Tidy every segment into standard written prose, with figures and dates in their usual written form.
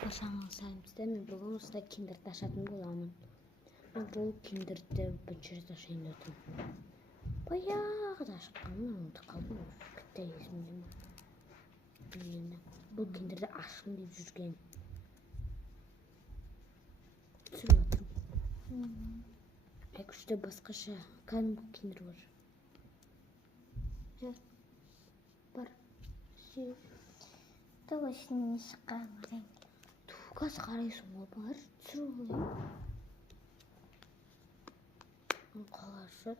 Башаңыз сайымызда мен бүгін осыда киндерді ашатын боламын. Мен бұл киндерді бірінші рет ашайын дедім. Баяғыда ашқанмын, ұмытып қалдым. Кітті есімде ме? Бұл киндерді ашқым деп жүрген. Түсіріп жатырмын. Күшті басқаша кәдімгі киндер бар. Бар. Точно не шыққан. Қазір қарайсың ғой, бар. Түсіріп алайын. Қалашы.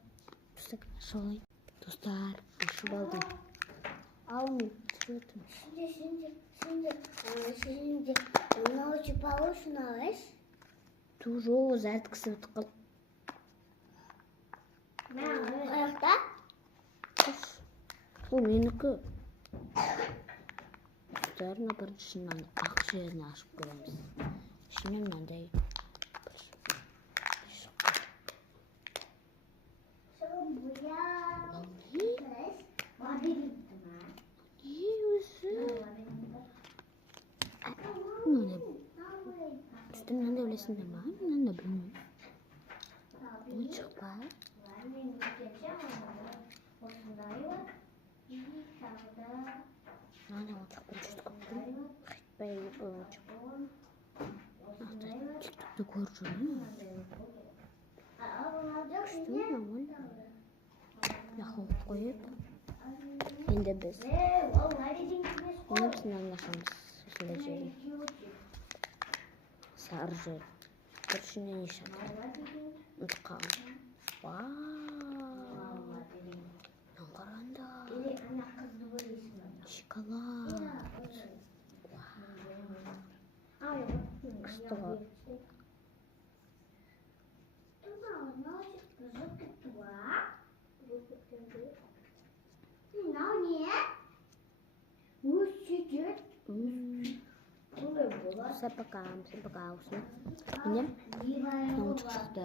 Түсік ашып алайын. Достар, ашып алдым. Ал мен түсіріп отырмын. Сендер, ночью получилось? Тоже зәрді кісі өтіп қалып. Қаяқта? Бұл менікі. Достарына біріншінің ақ жерін ашып көреміз. Ішіне мынандай Сізді мынандай білесіңдер ма? Мынандай білмеймін. Ойыншық бар. Мынандай ойыншық бір жүрді көптің. Қайтпай ойыншық. Тиктокты көріп жүрмін. Күшті ме, нормально. Яқын қойып. Енді біз нәпсінен ашамыз. Осындай жерін. Сары жер. Бір ішіне не шатыр. Ұмытып қалғам. Вау. Қараңда. Шоколад. Күшті ғой. Всем пока, всем пока. Мне научишь, что